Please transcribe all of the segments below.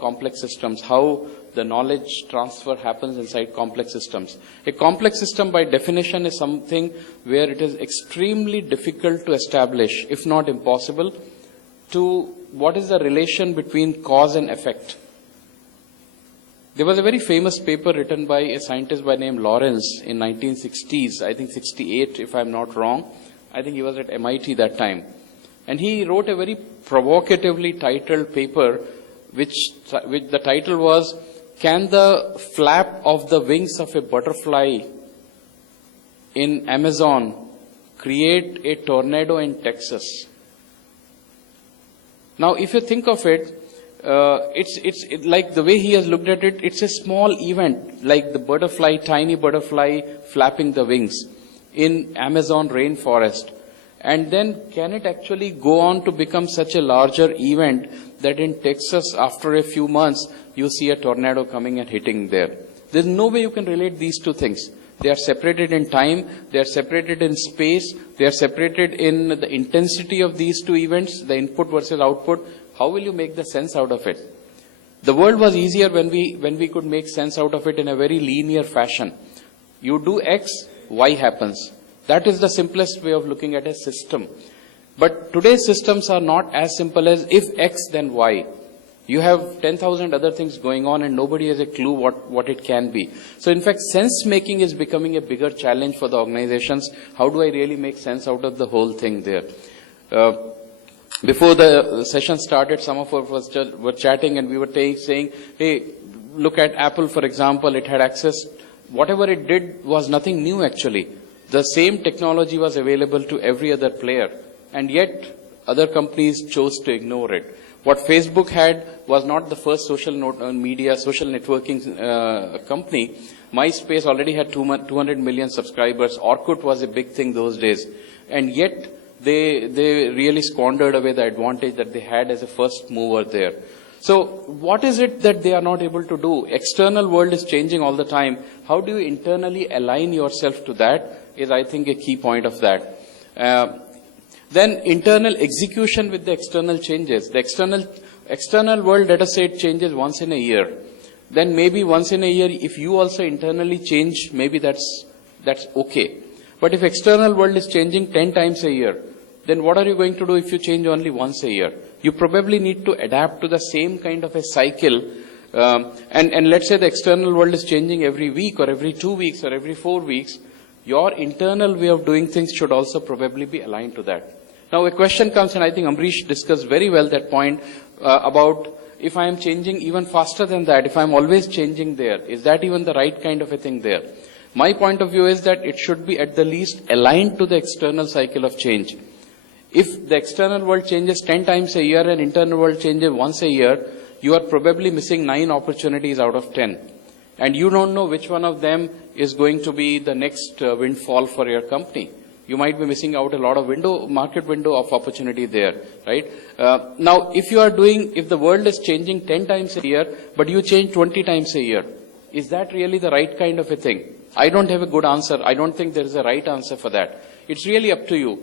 complex systems, how the knowledge transfer happens inside complex systems. A complex system by definition is something where it is extremely difficult to establish, if not impossible, to what is the relation between cause and effect. There was a very famous paper written by a scientist by name Lawrence in 1960s, I think 68 if I'm not wrong. I think he was at MIT that time. And he wrote a very provocatively titled paper which the title was, "Can the flap of the wings of a butterfly in Amazon create a tornado in Texas?" Now, if you think of it, it's like the way he has looked at it, it's a small event, like the butterfly, tiny butterfly flapping the wings in Amazon rainforest. And then can it actually go on to become such a larger event that in Texas, after a few months, you see a tornado coming and hitting there? There's no way you can relate these two things. They are separated in time, they are separated in space, they are separated in the intensity of these two events, the input versus output. How will you make the sense out of it? The world was easier when we could make sense out of it in a very linear fashion. You do X, Y happens. That is the simplest way of looking at a system. But today's systems are not as simple as if X then Y. You have 10,000 other things going on and nobody has a clue what it can be. So in fact, sense making is becoming a bigger challenge for the organizations. How do I really make sense out of the whole thing there? Before the session started, some of us were chatting and we were saying, hey, look at Apple, for example. It had access. Whatever it did was nothing new actually. The same technology was available to every other player, and yet other companies chose to ignore it. What Facebook had was not the first social networking company. MySpace already had 200 million subscribers. Orkut was a big thing those days, and yet they really squandered away the advantage that they had as a first mover there. So what is it that they are not able to do? External world is changing all the time. How do you internally align yourself to that is, I think, a key point of that. Then internal execution with the external changes. The external world, let us say it changes once in a year. Then maybe once in a year, if you also internally change, maybe that's okay. But if external world is changing 10 times a year, then what are you going to do if you change only once a year? You probably need to adapt to the same kind of a cycle. And let's say the external world is changing every week or every 2 weeks or every 4 weeks. Your internal way of doing things should also probably be aligned to that. Now a question comes, and I think Amrish discussed very well that point about if I am changing even faster than that, if I am always changing there, is that even the right kind of a thing there? My point of view is that it should be at the least aligned to the external cycle of change. If the external world changes 10 times a year and internal world changes once a year, you are probably missing 9 opportunities out of 10. And you don't know which one of them is going to be the next windfall for your company. You might be missing out a lot of market window of opportunity there, right? Now, if the world is changing 10 times a year, but you change 20 times a year, is that really the right kind of a thing? I don't have a good answer. I don't think there is a right answer for that. It's really up to you.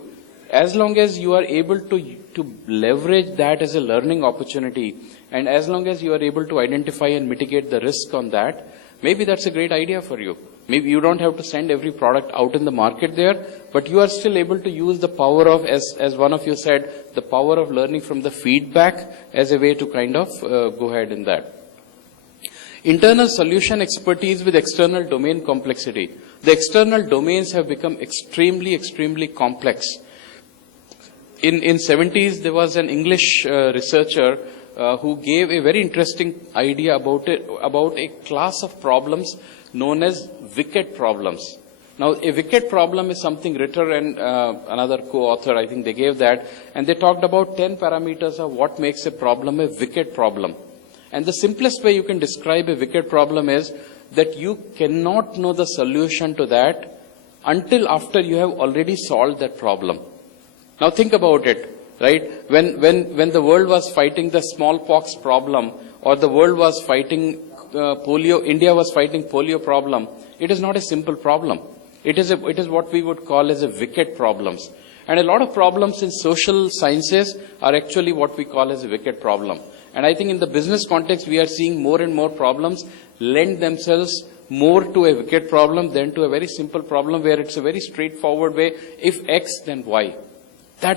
As long as you are able to leverage that as a learning opportunity, and as long as you are able to identify and mitigate the risk on that, maybe that's a great idea for you. Maybe you don't have to send every product out in the market there, but you are still able to use the power of, as one of you said, the power of learning from the feedback as a way to kind of go ahead in that. Internal solution expertise with external domain complexity. The external domains have become extremely, extremely complex. In 70s, there was an English researcher who gave a very interesting idea about a class of problems known as wicket problems. Now, a wicket problem is something Ritter and another co-author, I think they gave that, and they talked about 10 parameters of what makes a problem a wicket problem. And the simplest way you can describe a wicket problem is that you cannot know the solution to that until after you have already solved that problem. Now think about it, right? When the world was fighting the smallpox problem, or the world was fighting polio, India was fighting polio problem, it is not a simple problem. It is what we would call as a wicket problems. And a lot of problems in social sciences are actually what we call as a wicket problem. And I think in the business context, we are seeing more and more problems lend themselves more to a wicked problem than to a very simple problem where it's a very straightforward way. If X, then Y. That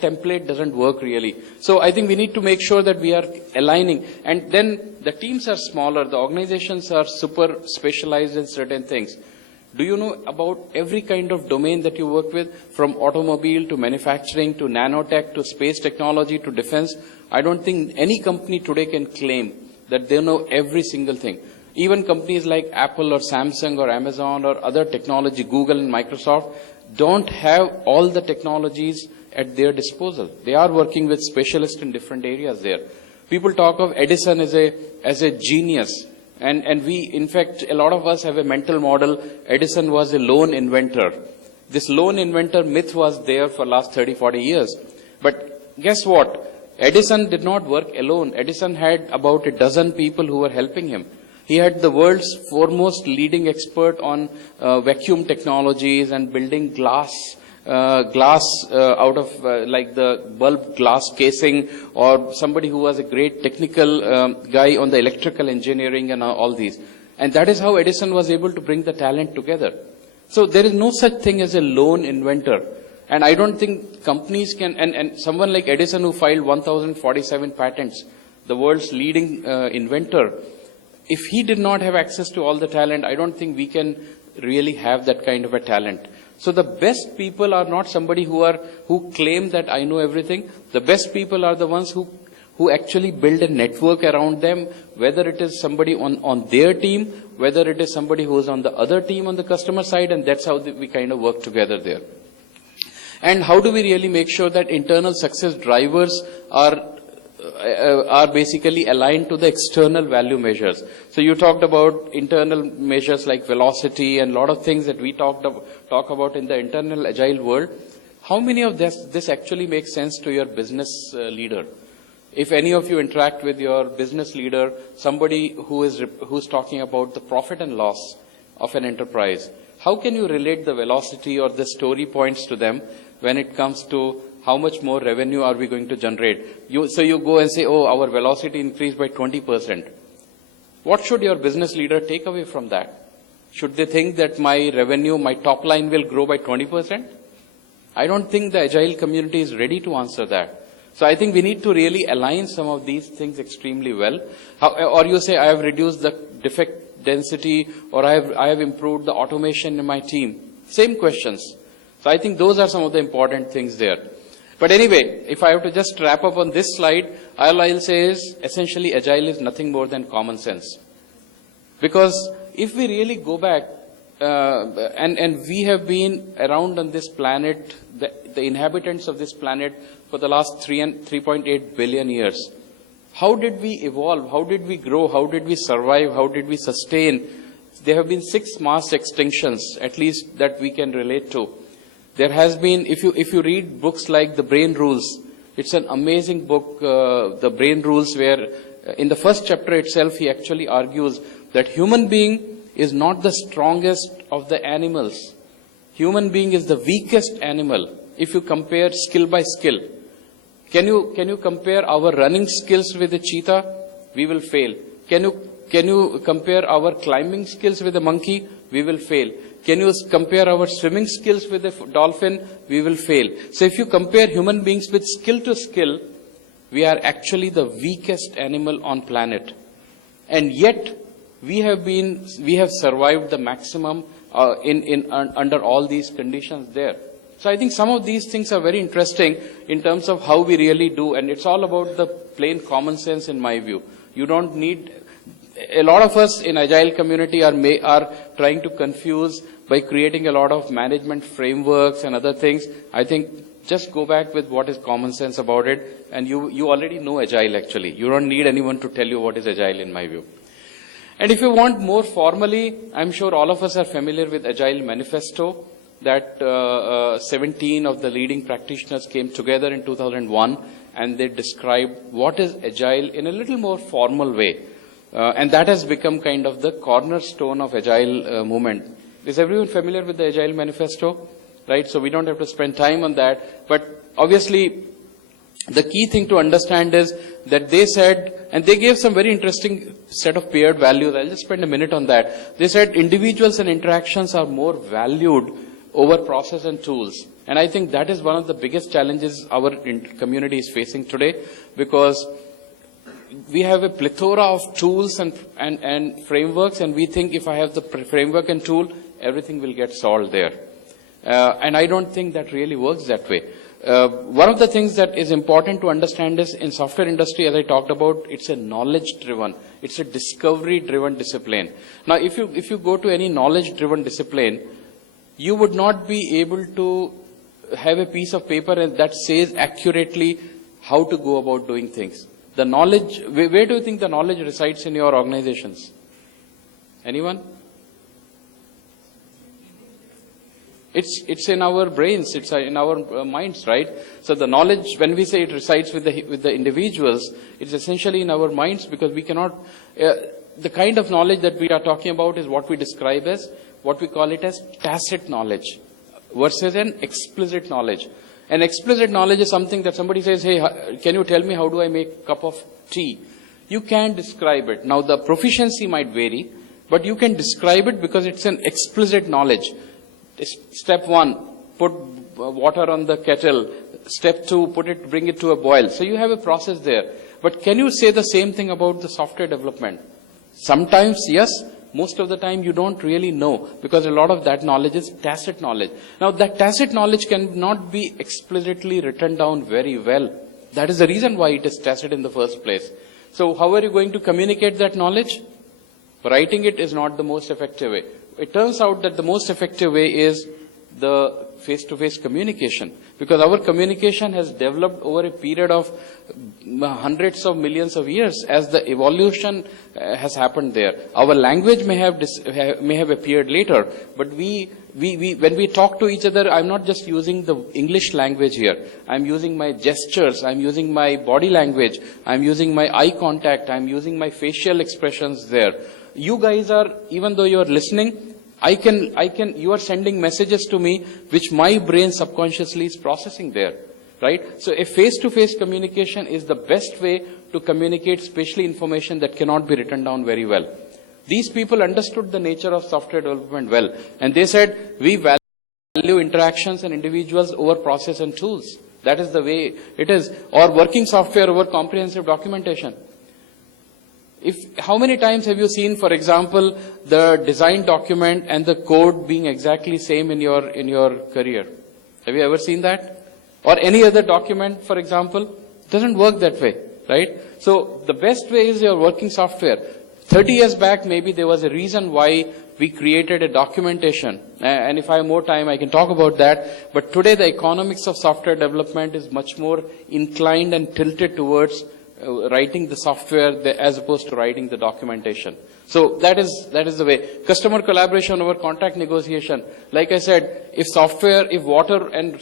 template doesn't work really. So I think we need to make sure that we are aligning. And then the teams are smaller. The organizations are super specialized in certain things. Do you know about every kind of domain that you work with, from automobile to manufacturing to nanotech to space technology to defense? I don't think any company today can claim that they know every single thing. Even companies like Apple or Samsung or Amazon or other technology, Google and Microsoft, don't have all the technologies at their disposal. They are working with specialists in different areas there. People talk of Edison as a genius. And we, in fact, a lot of us have a mental model. Edison was a lone inventor. This lone inventor myth was there for last 30, 40 years. But guess what? Edison did not work alone. Edison had about a dozen people who were helping him. He had the world's foremost leading expert on vacuum technologies and building glass out of like the bulb glass casing, or somebody who was a great technical guy on the electrical engineering and all these. And that is how Edison was able to bring the talent together. So there is no such thing as a lone inventor. And I don't think companies can, and someone like Edison who filed 1,047 patents, the world's leading inventor, if he did not have access to all the talent, I don't think we can really have that kind of a talent. So the best people are not somebody who claim that I know everything. The best people are the ones who actually build a network around them, whether it is somebody on their team, whether it is somebody who is on the other team on the customer side, and that's how we kind of work together there. And how do we really make sure that internal success drivers are basically aligned to the external value measures? So you talked about internal measures like velocity and a lot of things that we talk about in the internal agile world. How many of this actually makes sense to your business leader? If any of you interact with your business leader, somebody who's talking about the profit and loss of an enterprise, how can you relate the velocity or the story points to them when it comes to how much more revenue are we going to generate? So you go and say, oh, our velocity increased by 20%. What should your business leader take away from that? Should they think that my revenue, my top line will grow by 20%? I don't think the agile community is ready to answer that. So I think we need to really align some of these things extremely well. Or you say, I have reduced the defect density, or I have improved the automation in my team. Same questions. So I think those are some of the important things there. But anyway, if I have to just wrap up on this slide, all I'll say is essentially agile is nothing more than common sense. Because if we really go back, and we have been around on this planet, the inhabitants of this planet for the last 3.8 billion years. How did we evolve? How did we grow? How did we survive? How did we sustain? There have been 6 mass extinctions, at least that we can relate to. There has been, if you read books like The Brain Rules, it's an amazing book, The Brain Rules, where in the first chapter itself, he actually argues that human being is not the strongest of the animals. Human being is the weakest animal. If you compare skill by skill, can you compare our running skills with a cheetah? We will fail. Can you compare our climbing skills with a monkey? We will fail. Can you compare our swimming skills with a dolphin? We will fail. So if you compare human beings with skill to skill, we are actually the weakest animal on planet. And yet, we have survived the maximum under all these conditions there. So I think some of these things are very interesting in terms of how we really do, and it's all about the plain common sense in my view. You don't need, a lot of us in Agile community are trying to confuse by creating a lot of management frameworks and other things. I think just go back with what is common sense about it, and you already know Agile actually. You don't need anyone to tell you what is Agile in my view. And if you want more formally, I'm sure all of us are familiar with Agile manifesto that 17 of the leading practitioners came together in 2001, and they described what is Agile in a little more formal way. And that has become kind of the cornerstone of Agile movement. Is everyone familiar with the Agile manifesto? Right, so we don't have to spend time on that. But obviously, the key thing to understand is that they said, and they gave some very interesting set of paired values. I'll just spend a minute on that. They said individuals and interactions are more valued over process and tools. And I think that is one of the biggest challenges our community is facing today, because we have a plethora of tools and frameworks, and we think if I have the framework and tool, everything will get solved there. And I don't think that really works that way. One of the things that is important to understand is in software industry, as I talked about, it's a knowledge-driven, it's a discovery-driven discipline. Now, if you go to any knowledge-driven discipline, you would not be able to have a piece of paper that says accurately how to go about doing things. The knowledge, where do you think the knowledge resides in your organizations? Anyone? It's in our brains, it's in our minds, right? So the knowledge, when we say it resides with the individuals, it's essentially in our minds, because we cannot, the kind of knowledge that we are talking about is what we describe as, what we call it as tacit knowledge versus an explicit knowledge. An explicit knowledge is something that somebody says, hey, can you tell me how do I make a cup of tea? You can describe it. Now the proficiency might vary, but you can describe it because it's an explicit knowledge. Step 1, put water on the kettle. Step 2, bring it to a boil. So you have a process there. But can you say the same thing about the software development? Sometimes yes, most of the time you don't really know, because a lot of that knowledge is tacit knowledge. Now that tacit knowledge cannot be explicitly written down very well. That is the reason why it is tacit in the first place. So how are you going to communicate that knowledge? Writing it is not the most effective way. It turns out that the most effective way is the face-to-face communication, because our communication has developed over a period of hundreds of millions of years as the evolution has happened there. Our language may have appeared later, but when we talk to each other, I'm not just using the English language here. I'm using my gestures, I'm using my body language, I'm using my eye contact, I'm using my facial expressions there. You guys are, even though you're listening, you are sending messages to me which my brain subconsciously is processing there, right? So a face-to-face communication is the best way to communicate spatially information that cannot be written down very well. These people understood the nature of software development well, and they said, we value interactions and individuals over process and tools. That is the way it is. Or working software over comprehensive documentation. How many times have you seen, for example, the design document and the code being exactly same in your career? Have you ever seen that? Or any other document, for example? It doesn't work that way, right? So the best way is your working software. 30 years back, maybe there was a reason why we created a documentation. And if I have more time, I can talk about that. But today, the economics of software development is much more inclined and tilted towards writing the software as opposed to writing the documentation. So that is the way. Customer collaboration over contract negotiation. Like I said, if water and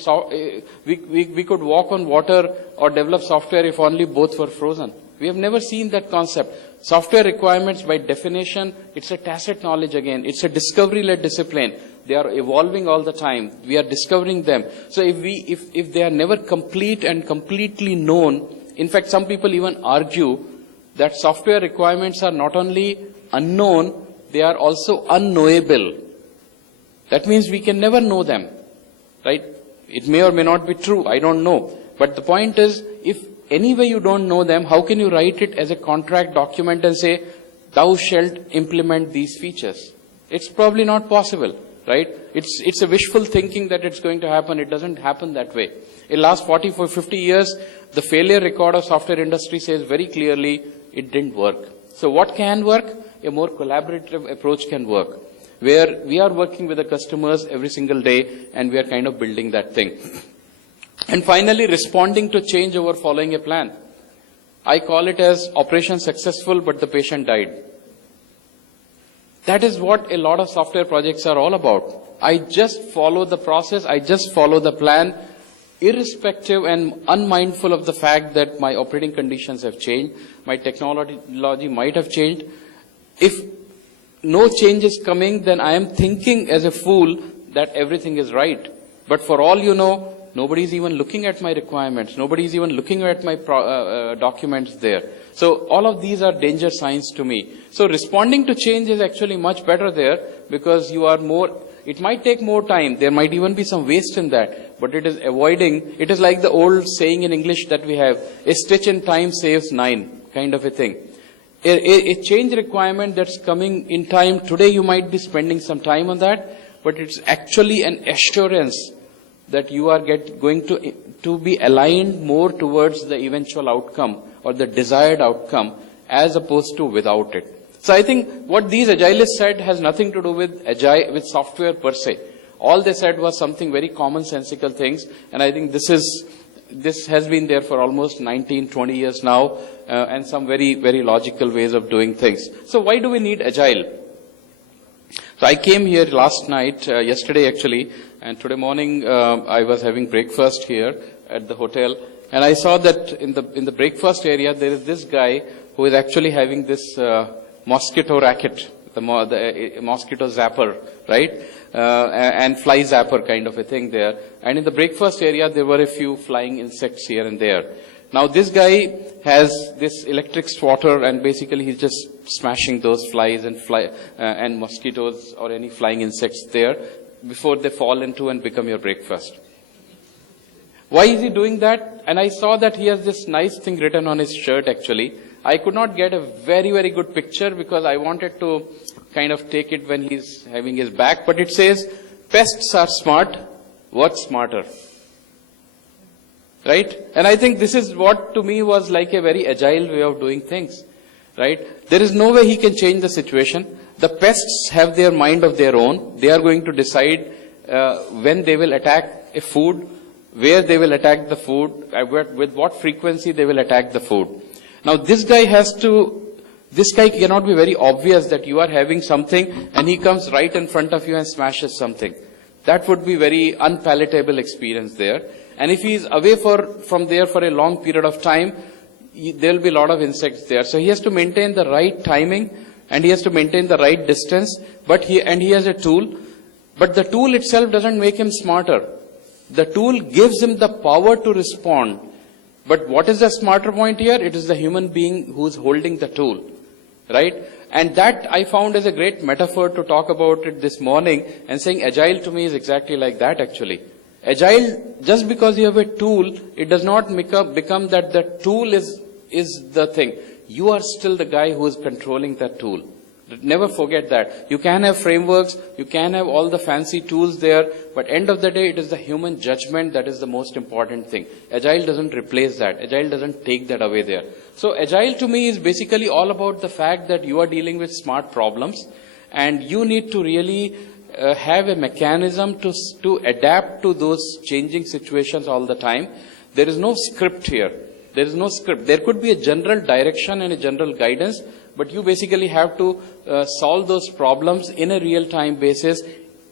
we could walk on water or develop software if only both were frozen. We have never seen that concept. Software requirements, by definition, it's a tacit knowledge again. It's a discovery-led discipline. They are evolving all the time. We are discovering them. So if they are never complete and completely known, in fact, some people even argue that software requirements are not only unknown, they are also unknowable. That means we can never know them, right? It may or may not be true, I don't know. But the point is, if anyway you don't know them, how can you write it as a contract document and say, thou shalt implement these features? It's probably not possible, right? It's a wishful thinking that it's going to happen. It doesn't happen that way. In the last 50 years, the failure record of software industry says very clearly it didn't work. So what can work? A more collaborative approach can work, where we are working with the customers every single day and we are kind of building that thing. And finally, responding to change over following a plan. I call it as operation successful, but the patient died. That is what a lot of software projects are all about. I just follow the process, I just follow the plan, irrespective and unmindful of the fact that my operating conditions have changed, my technology might have changed. If no change is coming, then I am thinking as a fool that everything is right. But for all you know, Nobody's even looking at my requirements. Nobody's even looking at my documents there. So all of these are danger signs to me. So responding to change is actually much better there, because you are more, it might take more time. There might even be some waste in that, but it is avoiding, it is like the old saying in English that we have, a stitch in time saves 9, kind of a thing. A change requirement that's coming in time, today you might be spending some time on that, but it's actually an assurance that you are going to be aligned more towards the eventual outcome or the desired outcome, as opposed to without it. So I think what these Agilists said has nothing to do with Agile, with software per se. All they said was something very commonsensical things, and I think this has been there for almost 19, 20 years now, and some very, very logical ways of doing things. So why do we need Agile? So I came here last night, yesterday actually, and today morning I was having breakfast here at the hotel, and I saw that in the breakfast area there is this guy who is actually having this mosquito racket, the mosquito zapper, right? And fly zapper kind of a thing there. And in the breakfast area, there were a few flying insects here and there. Now this guy has this electric swatter, and basically he's just smashing those flies and mosquitoes or any flying insects there before they fall into and become your breakfast. Why is he doing that? And I saw that he has this nice thing written on his shirt actually. I could not get a very, very good picture because I wanted to kind of take it when he's having his back, but it says, pests are smart, what's smarter? Right? And I think this is what to me was like a very agile way of doing things. Right? There is no way he can change the situation. The pests have their mind of their own. They are going to decide when they will attack a food, where they will attack the food, with what frequency they will attack the food. Now this guy cannot be very obvious that you are having something and he comes right in front of you and smashes something. That would be very unpalatable experience there. And if he is away from there for a long period of time, there will be a lot of insects there. So he has to maintain the right timing and he has to maintain the right distance, and he has a tool. But the tool itself doesn't make him smarter. The tool gives him the power to respond. But what is the smarter point here? It is the human being who is holding the tool, right? And that I found is a great metaphor to talk about it this morning, and saying Agile to me is exactly like that actually. Agile, just because you have a tool, it does not become that the tool is the thing. You are still the guy who is controlling that tool. Never forget that. You can have frameworks, you can have all the fancy tools there, but end of the day, it is the human judgment that is the most important thing. Agile doesn't replace that. Agile doesn't take that away there. So Agile to me is basically all about the fact that you are dealing with smart problems, and you need to really have a mechanism to adapt to those changing situations all the time. There is no script here. There is no script. There could be a general direction and a general guidance, but you basically have to solve those problems in a real-time basis,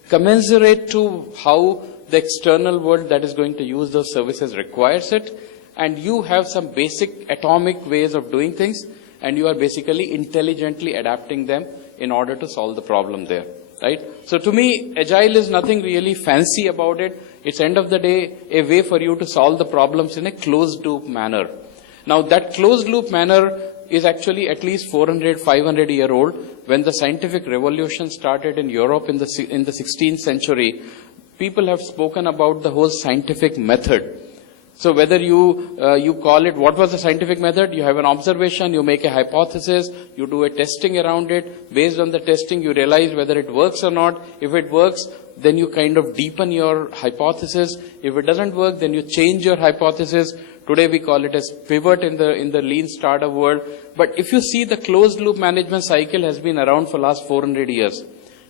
commensurate to how the external world that is going to use those services requires it, and you have some basic atomic ways of doing things, and you are basically intelligently adapting them in order to solve the problem there. Right? So to me, Agile is nothing really fancy about it. It's end of the day a way for you to solve the problems in a closed loop manner. Now that closed loop manner is actually at least 400, 500 year old. When the scientific revolution started in Europe in the 16th century, people have spoken about the whole scientific method. So whether you call it, what was the scientific method? You have an observation, you make a hypothesis, you do a testing around it. Based on the testing, you realize whether it works or not. If it works, then you kind of deepen your hypothesis. If it doesn't work, then you change your hypothesis. Today we call it as pivot in the lean startup world. But if you see, the closed loop management cycle has been around for last 400 years.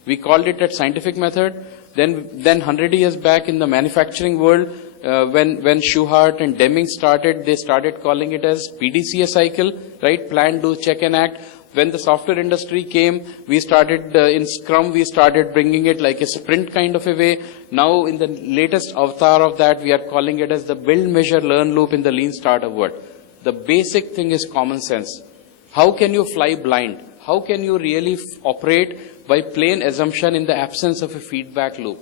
We called it a scientific method. Then 100 years back in the manufacturing world, when Schuhart and Deming started, they started calling it as PDCA cycle, right? Plan, do, check and act. When the software industry came, we started in Scrum, we started bringing it like a sprint kind of a way. Now in the latest avatar of that, we are calling it as the build, measure, learn loop in the lean startup world. The basic thing is common sense. How can you fly blind? How can you really operate by plain assumption in the absence of a feedback loop?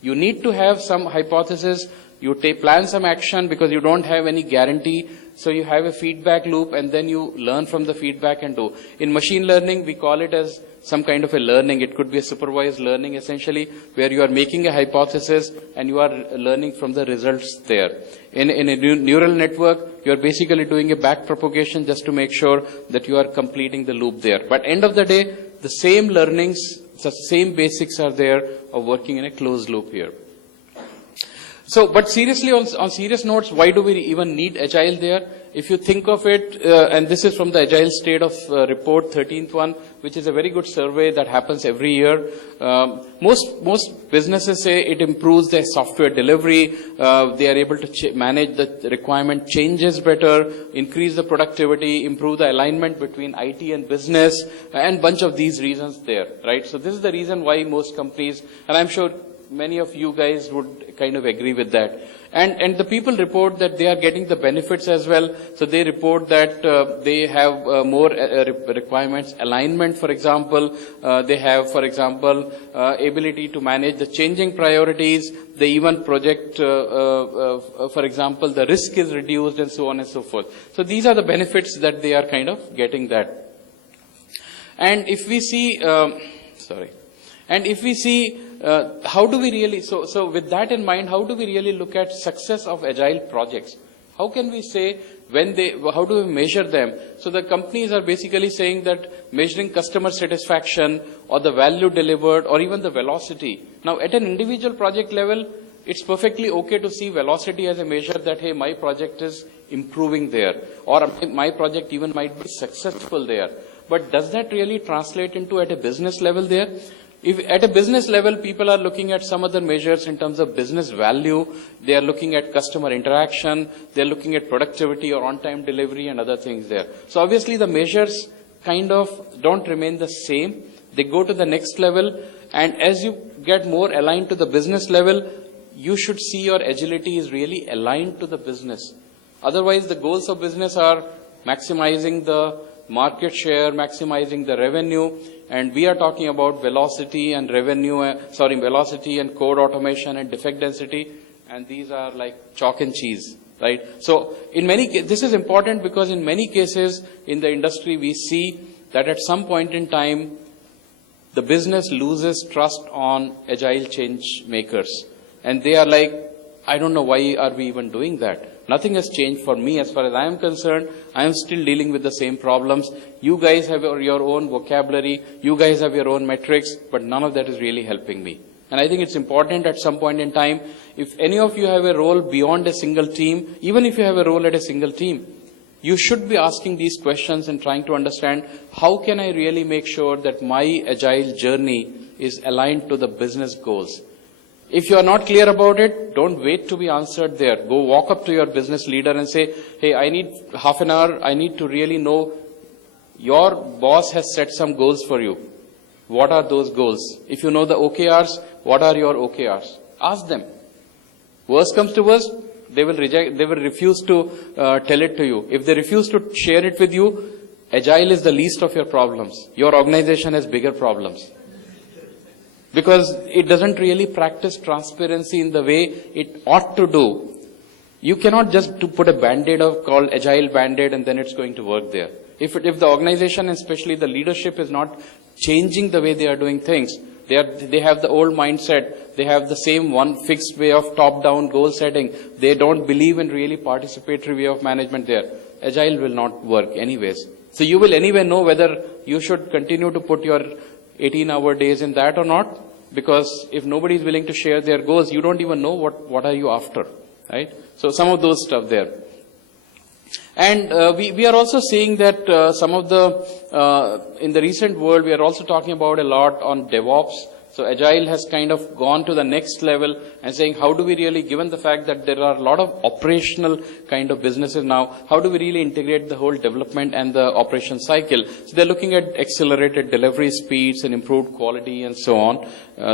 You need to have some hypothesis You plan some action because you don't have any guarantee. So you have a feedback loop and then you learn from the feedback and do. In machine learning, we call it as some kind of a learning. It could be a supervised learning essentially, where you are making a hypothesis and you are learning from the results there. In a neural network, you are basically doing a back propagation just to make sure that you are completing the loop there. But end of the day, the same learnings, the same basics are there of working in a closed loop here. So, but seriously, on serious notes, why do we even need Agile there? If you think of it, and this is from the Agile State of Report, 13th one, which is a very good survey that happens every year. Most businesses say it improves their software delivery. They are able to manage the requirement changes better, increase the productivity, improve the alignment between IT and business, and bunch of these reasons there, right? So this is the reason why most companies, and I'm sure many of you guys would kind of agree with that. And the people report that they are getting the benefits as well. So they report that they have more requirements, alignment, for example. They have, for example, ability to manage the changing priorities. They even project, for example, the risk is reduced and so on and so forth. So these are the benefits that they are kind of getting that. And if we see, how do we really, so with that in mind, how do we really look at success of Agile projects? How can we say how do we measure them? So the companies are basically saying that measuring customer satisfaction or the value delivered or even the velocity. Now at an individual project level, it's perfectly okay to see velocity as a measure that, hey, my project is improving there, or my project even might be successful there. But does that really translate into at a business level there? If at a business level, people are looking at some other measures in terms of business value, they are looking at customer interaction, they are looking at productivity or on-time delivery and other things there. So obviously the measures kind of don't remain the same. They go to the next level, and as you get more aligned to the business level, you should see your agility is really aligned to the business. Otherwise, the goals of business are maximizing the market share, maximizing the revenue, and we are talking about velocity and velocity and code automation and defect density, and these are like chalk and cheese, right? So in many cases, this is important because in many cases in the industry we see that at some point in time, the business loses trust on agile change makers. And they are like, I don't know why are we even doing that. Nothing has changed for me as far as I am concerned. I am still dealing with the same problems. You guys have your own vocabulary. You guys have your own metrics, but none of that is really helping me. And I think it's important at some point in time, if any of you have a role beyond a single team, even if you have a role at a single team, you should be asking these questions and trying to understand how can I really make sure that my agile journey is aligned to the business goals. If you are not clear about it, don't wait to be answered there. Go walk up to your business leader and say, hey, I need half an hour. I need to really know your boss has set some goals for you. What are those goals? If you know the OKRs, what are your OKRs? Ask them. Worst comes to worst, they will refuse to tell it to you. If they refuse to share it with you, Agile is the least of your problems. Your organization has bigger problems. Because it doesn't really practice transparency in the way it ought to do. You cannot just put a band-aid called Agile Band-aid and then it's going to work there. If the organization, especially the leadership, is not changing the way they are doing things, they have the old mindset, they have the same one fixed way of top-down goal setting, they don't believe in really participatory way of management there, Agile will not work anyways. So you will anyway know whether you should continue to put your 18-hour days in that or not, because if nobody is willing to share their goals, you don't even know what are you after, right? So some of those stuff there. And we are also seeing that some of the, in the recent world, we are also talking about a lot on DevOps. So Agile has kind of gone to the next level and saying, how do we really, given the fact that there are a lot of operational kind of businesses now, how do we really integrate the whole development and the operation cycle? So they're looking at accelerated delivery speeds and improved quality and so on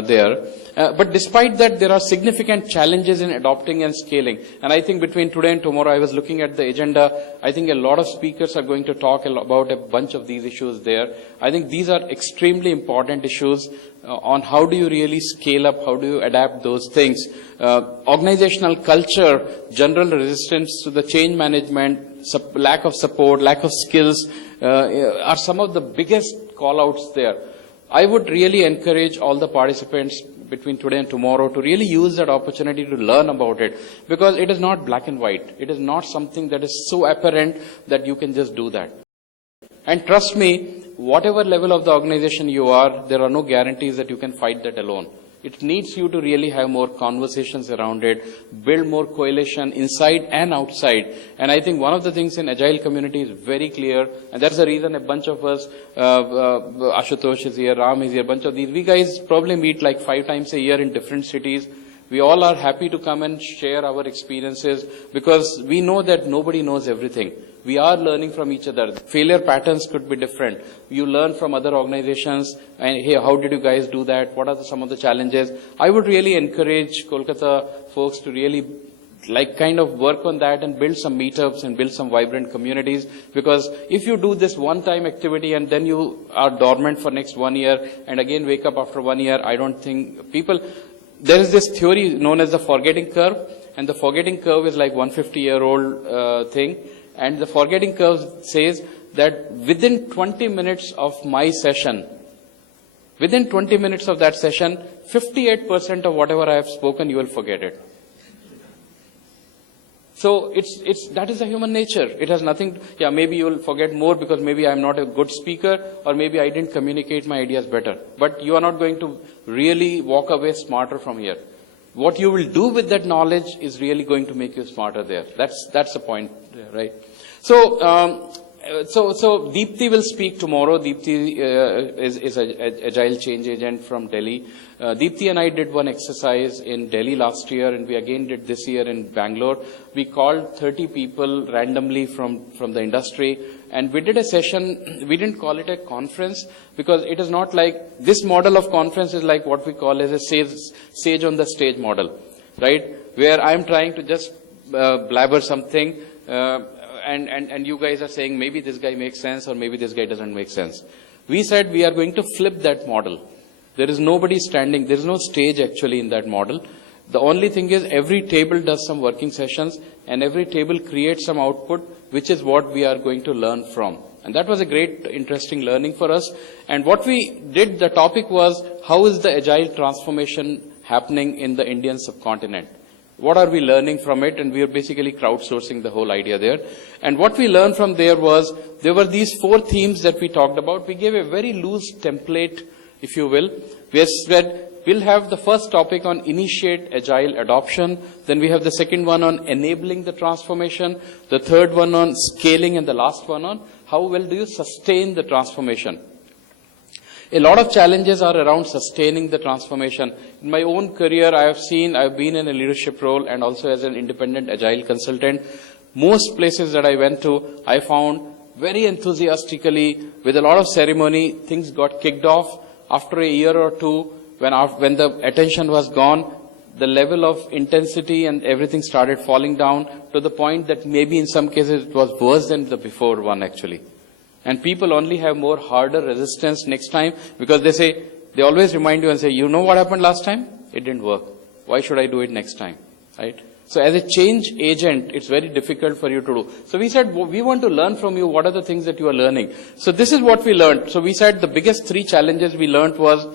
there. But despite that, there are significant challenges in adopting and scaling. And I think between today and tomorrow, I was looking at the agenda. I think a lot of speakers are going to talk about a bunch of these issues there. I think these are extremely important issues. on how do you really scale up, how do you adapt those things. Organizational culture, general resistance to the change management, lack of support, lack of skills are some of the biggest call-outs there. I would really encourage all the participants between today and tomorrow to really use that opportunity to learn about it, because it is not black and white. It is not something that is so apparent that you can just do that. And trust me, whatever level of the organization you are, there are no guarantees that you can fight that alone. It needs you to really have more conversations around it, build more coalition inside and outside. And I think one of the things in Agile community is very clear, and that's the reason a bunch of us, Ashutosh is here, Ram is here, a bunch of these, we guys probably meet like 5 times a year in different cities. We all are happy to come and share our experiences, because we know that nobody knows everything. We are learning from each other. Failure patterns could be different. You learn from other organizations, and hey, how did you guys do that? What are some of the challenges? I would really encourage Kolkata folks to really kind of work on that and build some meetups and build some vibrant communities, because if you do this one-time activity and then you are dormant for next 1 year and again wake up after 1 year, I don't think people... There is this theory known as the forgetting curve, and the forgetting curve is like 150-year-old thing. And the forgetting curve says that within 20 minutes of my session, within 20 minutes of that session, 58% of whatever I have spoken, you will forget it. So that is the human nature. It has nothing, maybe you will forget more because maybe I am not a good speaker, or maybe I didn't communicate my ideas better. But you are not going to really walk away smarter from here. What you will do with that knowledge is really going to make you smarter there. That's the point, right? So Deepti will speak tomorrow. Deepti is an Agile change agent from Delhi. Deepti and I did one exercise in Delhi last year, and we again did this year in Bangalore. We called 30 people randomly from the industry, and we did a session. We didn't call it a conference, because it is not like, this model of conference is like what we call as a sage on the stage model, right? Where I'm trying to just blabber something, and you guys are saying maybe this guy makes sense or maybe this guy doesn't make sense. We said we are going to flip that model. There is nobody standing. There is no stage actually in that model. The only thing is every table does some working sessions, and every table creates some output, which is what we are going to learn from. And that was a great, interesting learning for us. And what we did, the topic was, how is the Agile transformation happening in the Indian subcontinent? What are we learning from it? And we are basically crowdsourcing the whole idea there. And what we learned from there was, there were these 4 themes that we talked about. We gave a very loose template, if you will. We said, we'll have the first topic on initiate Agile adoption. Then we have the second one on enabling the transformation. The third one on scaling, and the last one on how well do you sustain the transformation. A lot of challenges are around sustaining the transformation. In my own career, I've been in a leadership role and also as an independent Agile consultant. Most places that I went to, I found very enthusiastically, with a lot of ceremony, things got kicked off. After a year or two, when the attention was gone, the level of intensity and everything started falling down to the point that maybe in some cases it was worse than the before one actually. And people only have more harder resistance next time, because they always remind you and say, you know what happened last time? It didn't work. Why should I do it next time? Right? So as a change agent, it's very difficult for you to do. So we said, we want to learn from you. What are the things that you are learning? So this is what we learned. So we said the biggest 3 challenges we learned was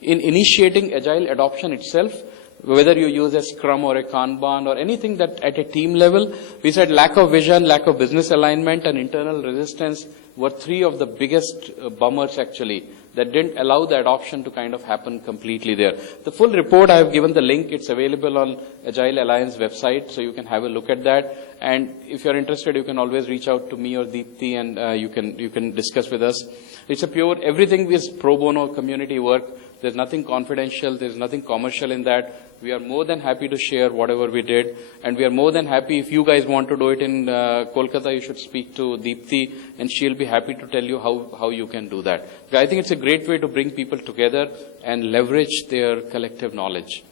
in initiating Agile adoption itself, whether you use a Scrum or a Kanban or anything that at a team level. We said lack of vision, lack of business alignment, and internal resistance were 3 of the biggest bummers actually that didn't allow the adoption to kind of happen completely there. The full report, I have given the link. It's available on Agile Alliance website, so you can have a look at that. And if you're interested, you can always reach out to me or Deepti, and you can discuss with us. It's everything is pro bono community work. There's nothing confidential. There's nothing commercial in that. We are more than happy to share whatever we did. And we are more than happy, if you guys want to do it in Kolkata, you should speak to Deepti, and she'll be happy to tell you how you can do that. But I think it's a great way to bring people together and leverage their collective knowledge.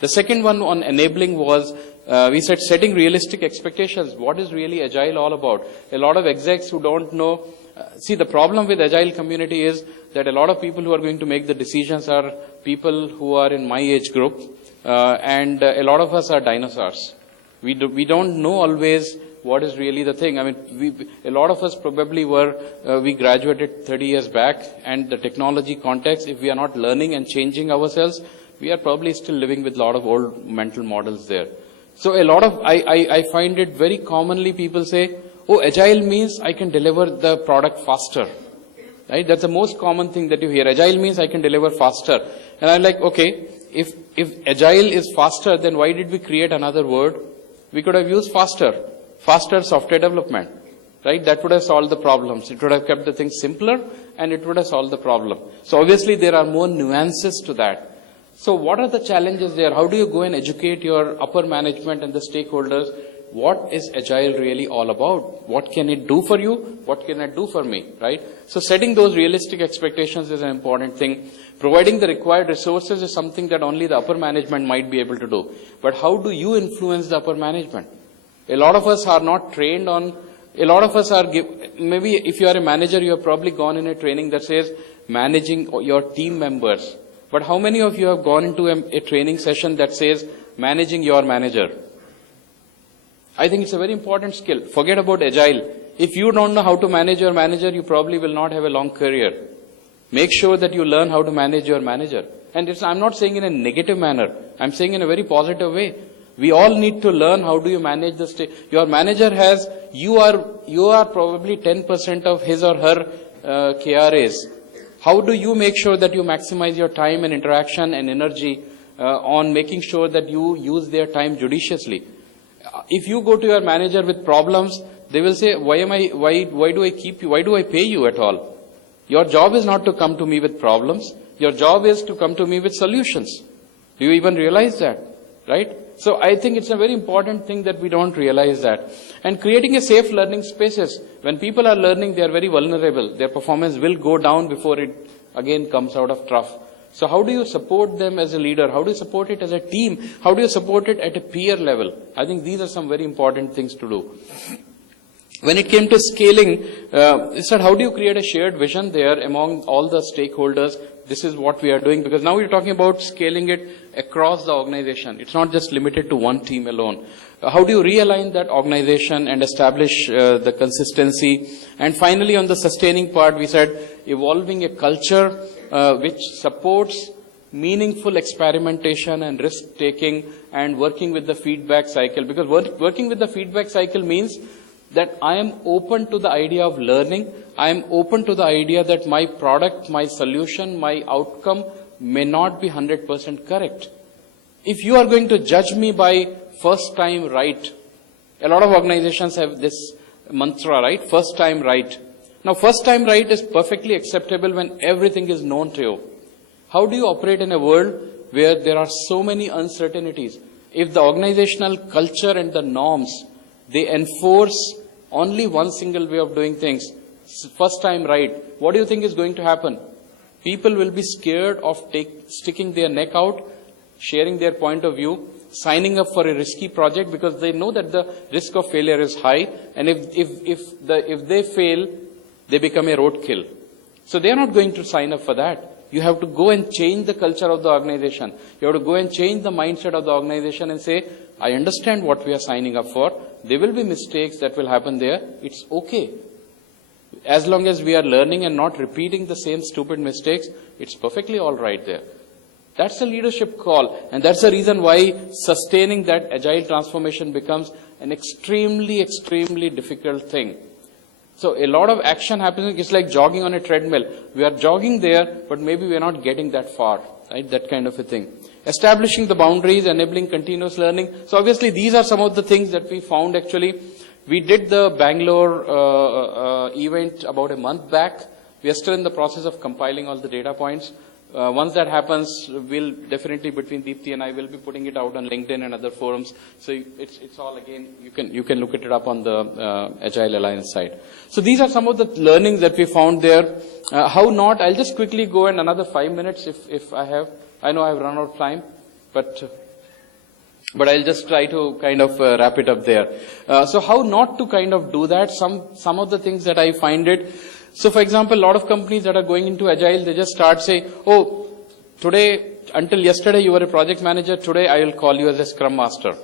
The second one on enabling was, we said setting realistic expectations. What is really Agile all about? A lot of execs who don't know. See, the problem with Agile community is that a lot of people who are going to make the decisions are people who are in my age group, and a lot of us are dinosaurs. We don't know always what is really the thing. I mean, a lot of us probably we graduated 30 years back, and the technology context, if we are not learning and changing ourselves, we are probably still living with a lot of old mental models there. So I find it very commonly people say, oh, Agile means I can deliver the product faster. Right? That's the most common thing that you hear. Agile means I can deliver faster. And I'm like, okay, if Agile is faster, then why did we create another word? We could have used faster software development. Right? That would have solved the problems. It would have kept the thing simpler, and it would have solved the problem. So obviously there are more nuances to that. So what are the challenges there? How do you go and educate your upper management and the stakeholders? What is Agile really all about? What can it do for you? What can it do for me? Right? So setting those realistic expectations is an important thing. Providing the required resources is something that only the upper management might be able to do. But how do you influence the upper management? A lot of us are not trained on, a lot of us are, maybe if you are a manager, you have probably gone in a training that says managing your team members. But how many of you have gone into a training session that says managing your manager? I think it's a very important skill. Forget about Agile. If you don't know how to manage your manager, you probably will not have a long career. Make sure that you learn how to manage your manager. And I'm not saying in a negative manner. I'm saying in a very positive way. We all need to learn how do you manage the state. Your manager has, you are probably 10% of his or her KRAs. How do you make sure that you maximize your time and interaction and energy on making sure that you use their time judiciously? If you go to your manager with problems, they will say, why do I keep you? Why do I pay you at all? Your job is not to come to me with problems. Your job is to come to me with solutions. Do you even realize that? Right? So I think it's a very important thing that we don't realize that. And creating a safe learning spaces. When people are learning, they are very vulnerable. Their performance will go down before it again comes out of trough. So how do you support them as a leader? How do you support it as a team? How do you support it at a peer level? I think these are some very important things to do. When it came to scaling, it said, how do you create a shared vision there among all the stakeholders? This is what we are doing, because now we're talking about scaling it across the organization. It's not just limited to one team alone. How do you realign that organization and establish the consistency? And finally, on the sustaining part, we said evolving a culture which supports meaningful experimentation and risk-taking and working with the feedback cycle. Because working with the feedback cycle means that I am open to the idea of learning. I am open to the idea that my product, my solution, my outcome may not be 100% correct. If you are going to judge me by first time right, a lot of organizations have this mantra, right? First time right. Now, first time right is perfectly acceptable when everything is known to you. How do you operate in a world where there are so many uncertainties? If the organizational culture and the norms, they enforce only one single way of doing things, first time right, what do you think is going to happen? People will be scared of sticking their neck out, sharing their point of view, signing up for a risky project because they know that the risk of failure is high, and if they fail, they become a roadkill. So they are not going to sign up for that. You have to go and change the culture of the organization. You have to go and change the mindset of the organization and say, I understand what we are signing up for. There will be mistakes that will happen there. It's okay. As long as we are learning and not repeating the same stupid mistakes, it's perfectly all right there. That's a leadership call. And that's the reason why sustaining that agile transformation becomes an extremely, extremely difficult thing. So a lot of action happening. It's like jogging on a treadmill. We are jogging there, but maybe we are not getting that far. Right? That kind of a thing. Establishing the boundaries, enabling continuous learning. So obviously these are some of the things that we found actually. We did the Bangalore event about a month back. We are still in the process of compiling all the data points. Once that happens, we'll definitely, between Deepthi and I, will be putting it out on LinkedIn and other forums. So it's all, again, you can look it up on the Agile Alliance side. So these are some of the learnings that we found there. How not? I'll just quickly go in another 5 minutes if I have. I know I've run out of time, but I'll just try to kind of wrap it up there. So how not to kind of do that? Some of the things that I find it. So for example, a lot of companies that are going into Agile, they just start saying, oh, today, until yesterday you were a project manager, today I will call you as a Scrum Master.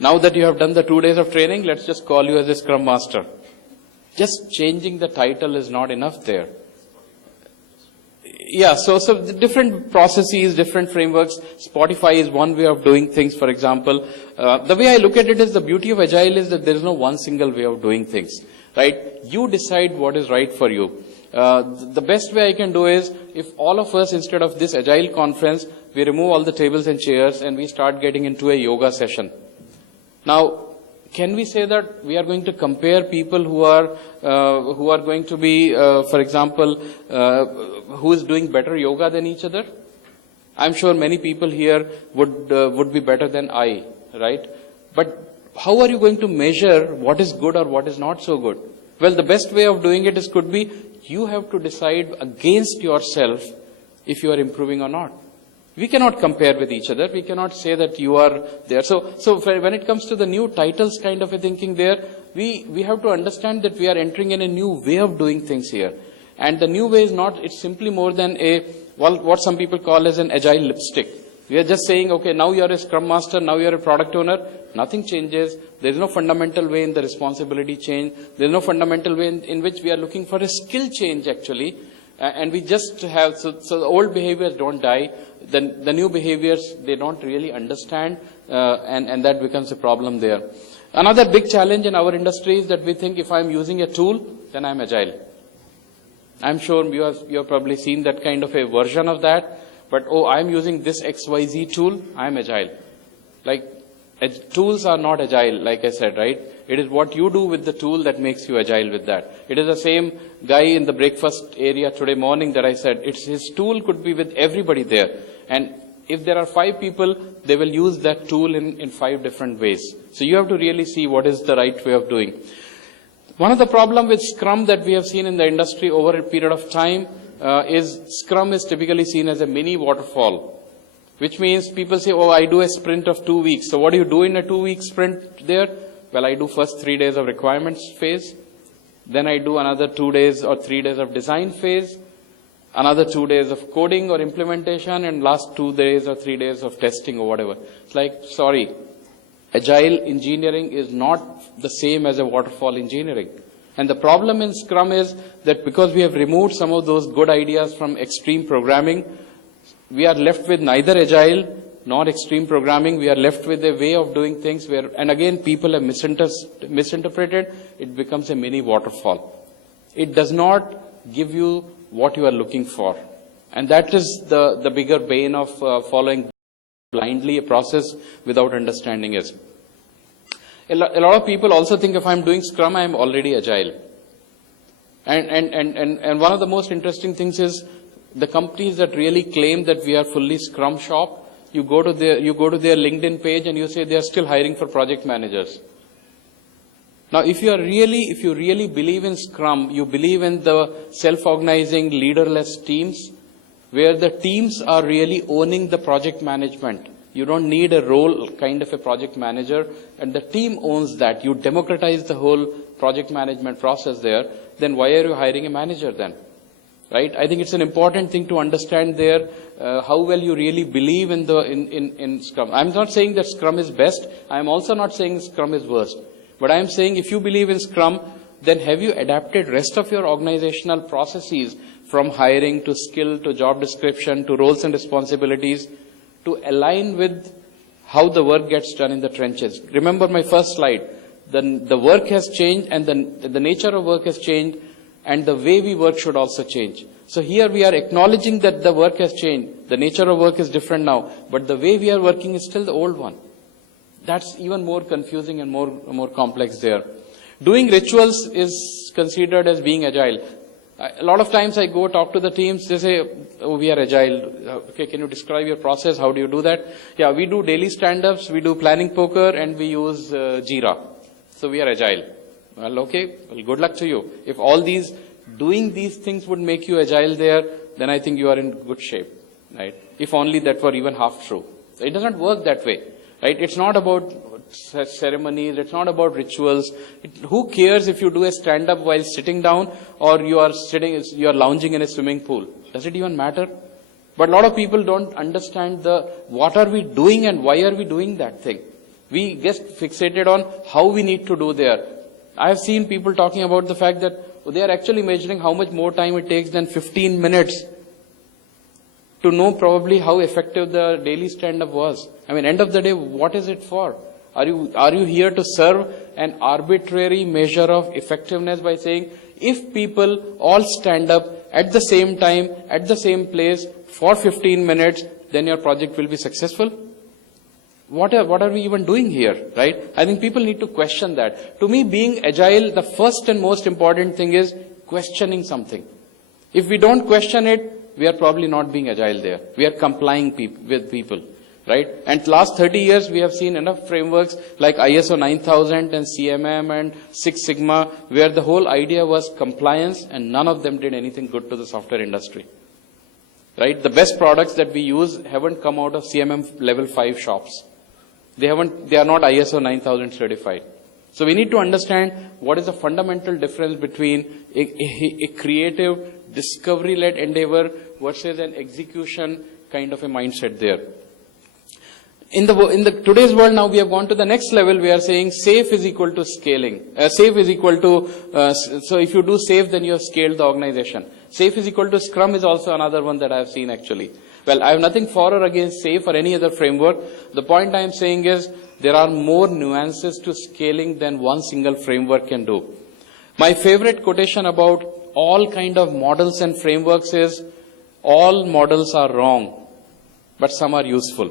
Now that you have done the 2 days of training, let's just call you as a Scrum Master. Just changing the title is not enough there. Yeah, so different processes, different frameworks. Spotify is one way of doing things, for example. The way I look at it is the beauty of Agile is that there is no one single way of doing things, right? You decide what is right for you. The best way I can do is, if all of us, instead of this Agile conference, we remove all the tables and chairs and we start getting into a yoga session. Now, can we say that we are going to compare people who are going to be, for example, who is doing better yoga than each other? I'm sure many people here would be better than I, right? But how are you going to measure what is good or what is not so good? Well, the best way of doing it could be you have to decide against yourself if you are improving or not. We cannot compare with each other. We cannot say that you are there. So when it comes to the new titles kind of a thinking there, we have to understand that we are entering in a new way of doing things here. And the new way is not, it's simply more than what some people call as an agile lipstick. We are just saying, okay, now you are a Scrum Master, now you are a product owner. Nothing changes. There is no fundamental way in the responsibility change. There is no fundamental way in which we are looking for a skill change actually. And we just have, so the old behaviors don't die. The new behaviors, they don't really understand, and that becomes a problem there. Another big challenge in our industry is that we think if I'm using a tool, then I'm agile. I'm sure you have probably seen that kind of a version of that, but oh, I'm using this XYZ tool, I'm agile. Like, tools are not agile, like I said, right? It is what you do with the tool that makes you agile with that. It is the same guy in the breakfast area today morning that I said, his tool could be with everybody there. And if there are 5 people, they will use that tool in 5 different ways. So you have to really see what is the right way of doing. One of the problems with Scrum that we have seen in the industry over a period of time is Scrum is typically seen as a mini waterfall, which means people say, oh, I do a sprint of 2 weeks. So what do you do in a 2-week sprint there? Well, I do first 3 days of requirements phase. Then I do another 2 days or 3 days of design phase. Another 2 days of coding or implementation, and last 2 days or 3 days of testing or whatever. It's like, sorry, agile engineering is not the same as a waterfall engineering. And the problem in Scrum is that because we have removed some of those good ideas from extreme programming, we are left with neither agile nor extreme programming. We are left with a way of doing things where, and again, people have misinterpreted, it becomes a mini waterfall. It does not give you what you are looking for. And that is the bigger bane of following blindly a process without understanding it. A lot of people also think if I'm doing Scrum, I'm already agile. And one of the most interesting things is the companies that really claim that we are fully Scrum shop, you go to their LinkedIn page and you say they are still hiring for project managers. Now, if you really believe in Scrum, you believe in the self-organizing, leaderless teams, where the teams are really owning the project management. You don't need a role kind of a project manager, and the team owns that. You democratize the whole project management process there. Then why are you hiring a manager then? Right? I think it's an important thing to understand there how well you really believe in Scrum. I'm not saying that Scrum is best. I'm also not saying Scrum is worst. But I'm saying if you believe in Scrum, then have you adapted rest of your organizational processes from hiring to skill to job description to roles and responsibilities to align with how the work gets done in the trenches? Remember my first slide. The work has changed and the nature of work has changed, and the way we work should also change. So here we are acknowledging that the work has changed. The nature of work is different now, but the way we are working is still the old one. That's even more confusing and more complex there. Doing rituals is considered as being agile. A lot of times I go talk to the teams, they say, oh, we are agile. Okay, can you describe your process? How do you do that? Yeah, we do daily stand-ups, we do planning poker, and we use Jira. So we are agile. Well, okay, well, good luck to you. If doing these things would make you agile there, then I think you are in good shape, right? If only that were even half true. So it doesn't work that way. Right? It's not about ceremonies. It's not about rituals. Who cares if you do a stand-up while sitting down or you are lounging in a swimming pool? Does it even matter? But a lot of people don't understand what are we doing and why are we doing that thing. We get fixated on how we need to do there. I have seen people talking about the fact that they are actually measuring how much more time it takes than 15 minutes to know probably how effective the daily stand-up was. I mean, end of the day, what is it for? Are you here to serve an arbitrary measure of effectiveness by saying, if people all stand up at the same time, at the same place for 15 minutes, then your project will be successful? What are we even doing here, right? I think people need to question that. To me, being agile, the first and most important thing is questioning something. If we don't question it, we are probably not being agile there. We are complying with people, right? And last 30 years, we have seen enough frameworks like ISO 9000 and CMM and Six Sigma, where the whole idea was compliance, and none of them did anything good to the software industry, right? The best products that we use haven't come out of CMM level 5 shops. They are not ISO 9000 certified. So we need to understand what is the fundamental difference between a creative, discovery-led endeavor versus an execution kind of a mindset there. In the today's world now, we have gone to the next level. We are saying safe is equal to scaling. Safe is equal to, so if you do safe, then you have scaled the organization. Safe is equal to Scrum is also another one that I have seen actually. Well, I have nothing for or against safe or any other framework. The point I am saying is there are more nuances to scaling than one single framework can do. My favorite quotation about all kind of models and frameworks is, all models are wrong, but some are useful.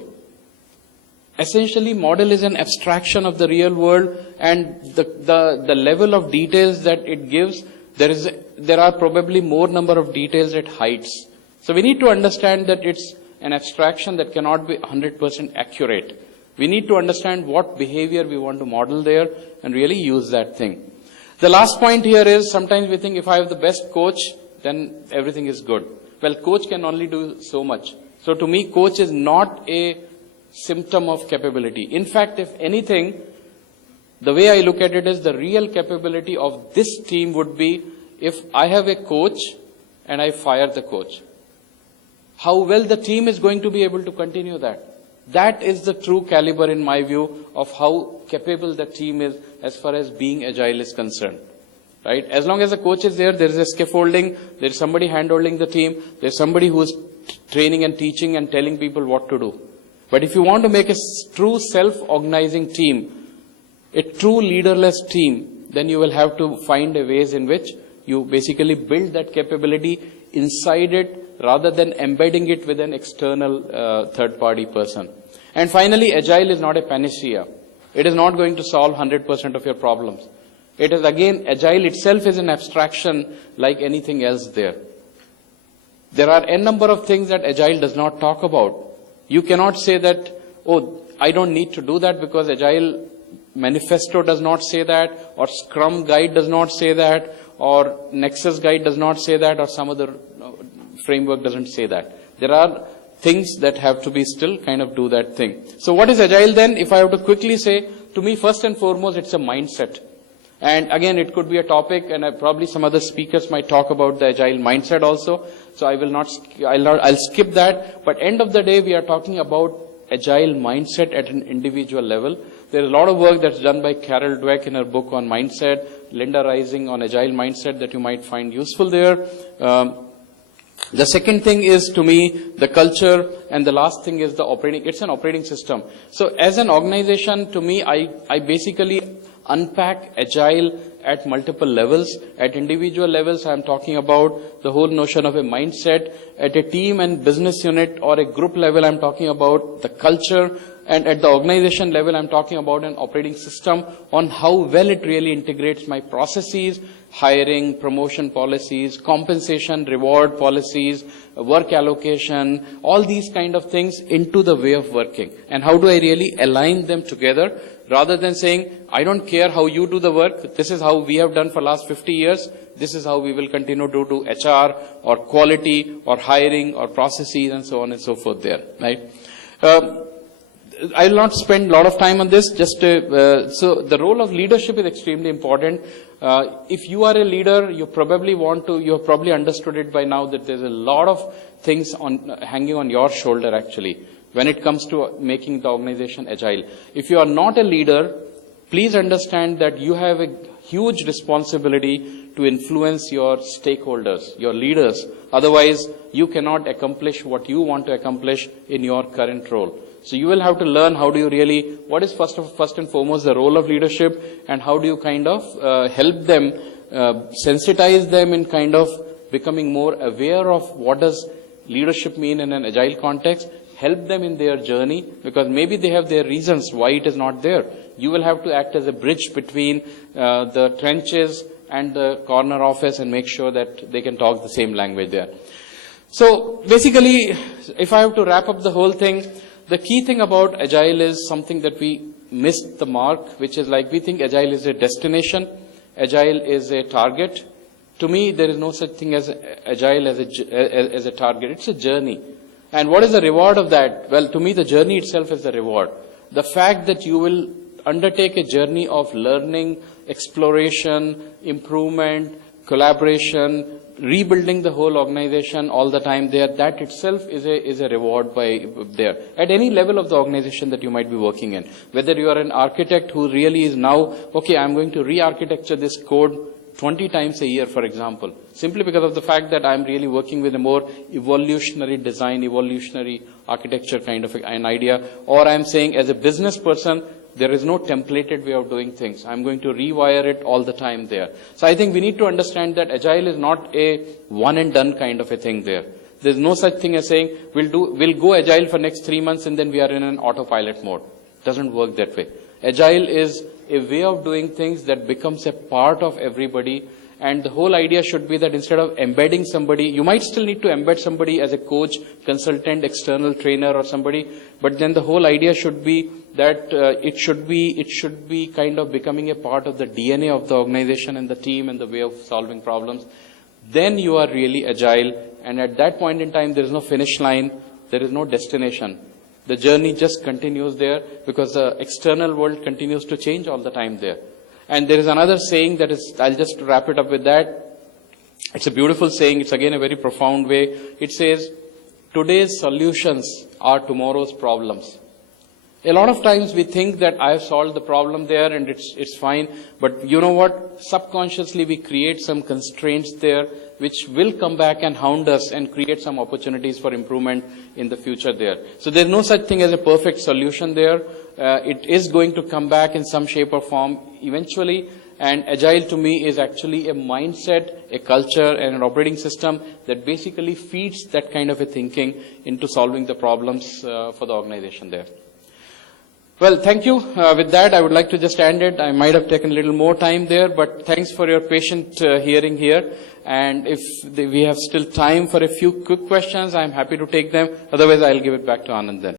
Essentially, model is an abstraction of the real world, and the level of details that it gives, there are probably more number of details it hides. So we need to understand that it's an abstraction that cannot be 100% accurate. We need to understand what behavior we want to model there and really use that thing. The last point here is, sometimes we think if I have the best coach, then everything is good. Well, coach can only do so much. So to me, coach is not a symptom of capability. In fact, if anything, the way I look at it is the real capability of this team would be if I have a coach and I fire the coach. How well the team is going to be able to continue that. That is the true caliber, in my view, of how capable the team is as far as being agile is concerned. Right? As long as the coach is there, there is a scaffolding, there is somebody hand-holding the team, there is somebody who is training and teaching and telling people what to do. But if you want to make a true self-organizing team, a true leaderless team, then you will have to find a ways in which you basically build that capability inside it rather than embedding it with an external third-party person. And finally, Agile is not a panacea. It is not going to solve 100% of your problems. It is again, Agile itself is an abstraction like anything else there. There are n number of things that Agile does not talk about. You cannot say that, oh, I don't need to do that because Agile manifesto does not say that, or Scrum guide does not say that, or Nexus guide does not say that, or some other framework doesn't say that. There are things that have to be still kind of do that thing. So what is Agile then? If I have to quickly say, to me, first and foremost, it's a mindset. And again, it could be a topic, and probably some other speakers might talk about the Agile mindset also. So I will not, I'll skip that. But end of the day, we are talking about Agile mindset at an individual level. There is a lot of work that's done by Carol Dweck in her book on mindset, Linda Rising on Agile mindset that you might find useful there. The second thing is, to me, the culture, and the last thing is the operating. It's an operating system. So as an organization, to me, I basically unpack Agile at multiple levels. At individual levels, I'm talking about the whole notion of a mindset. At a team and business unit or a group level, I'm talking about the culture. And at the organization level, I'm talking about an operating system on how well it really integrates my processes, hiring, promotion policies, compensation, reward policies, work allocation, all these kind of things into the way of working. And how do I really align them together rather than saying, I don't care how you do the work. This is how we have done for last 50 years. This is how we will continue to do HR or quality or hiring or processes and so on and so forth there, right? I will not spend a lot of time on this. So the role of leadership is extremely important. If you are a leader, you have probably understood it by now that there's a lot of things hanging on your shoulder actually, when it comes to making the organization agile. If you are not a leader, please understand that you have a huge responsibility to influence your stakeholders, your leaders. Otherwise, you cannot accomplish what you want to accomplish in your current role. So you will have to learn how do you really, what is first and foremost the role of leadership, and how do you kind of help them, sensitize them in kind of becoming more aware of what does leadership mean in an agile context, help them in their journey, because maybe they have their reasons why it is not there. You will have to act as a bridge between the trenches and the corner office and make sure that they can talk the same language there. So basically, if I have to wrap up the whole thing, the key thing about Agile is something that we missed the mark, which is like we think Agile is a destination, Agile is a target. To me, there is no such thing as Agile as a target. It's a journey. And what is the reward of that? Well, to me, the journey itself is the reward. The fact that you will undertake a journey of learning, exploration, improvement, collaboration, rebuilding the whole organization all the time there, that itself is a reward there. At any level of the organization that you might be working in. Whether you are an architect who really is now, okay, I'm going to re-architecture this code 20 times a year, for example, simply because of the fact that I'm really working with a more evolutionary design, evolutionary architecture kind of an idea, or I'm saying as a business person, there is no templated way of doing things. I'm going to rewire it all the time there. So I think we need to understand that Agile is not a one and done kind of a thing there. There's no such thing as saying, we'll go Agile for next 3 months and then we are in an autopilot mode. It doesn't work that way. Agile is a way of doing things that becomes a part of everybody. And the whole idea should be that instead of embedding somebody, you might still need to embed somebody as a coach, consultant, external trainer or somebody, but then the whole idea should be that it should be kind of becoming a part of the DNA of the organization and the team and the way of solving problems. Then you are really agile, and at that point in time, there is no finish line, there is no destination. The journey just continues there because the external world continues to change all the time there. And there is another saying that is, I'll just wrap it up with that. It's a beautiful saying. It's again a very profound way. It says, today's solutions are tomorrow's problems. A lot of times we think that I've solved the problem there and it's fine. But you know what? Subconsciously we create some constraints there which will come back and hound us and create some opportunities for improvement in the future there. So there's no such thing as a perfect solution there. It is going to come back in some shape or form eventually. And Agile to me is actually a mindset, a culture, and an operating system that basically feeds that kind of a thinking into solving the problems for the organization there. Well, thank you. With that, I would like to just end it. I might have taken a little more time there, but thanks for your patient hearing here. And if we have still time for a few quick questions, I'm happy to take them. Otherwise, I'll give it back to Anand then.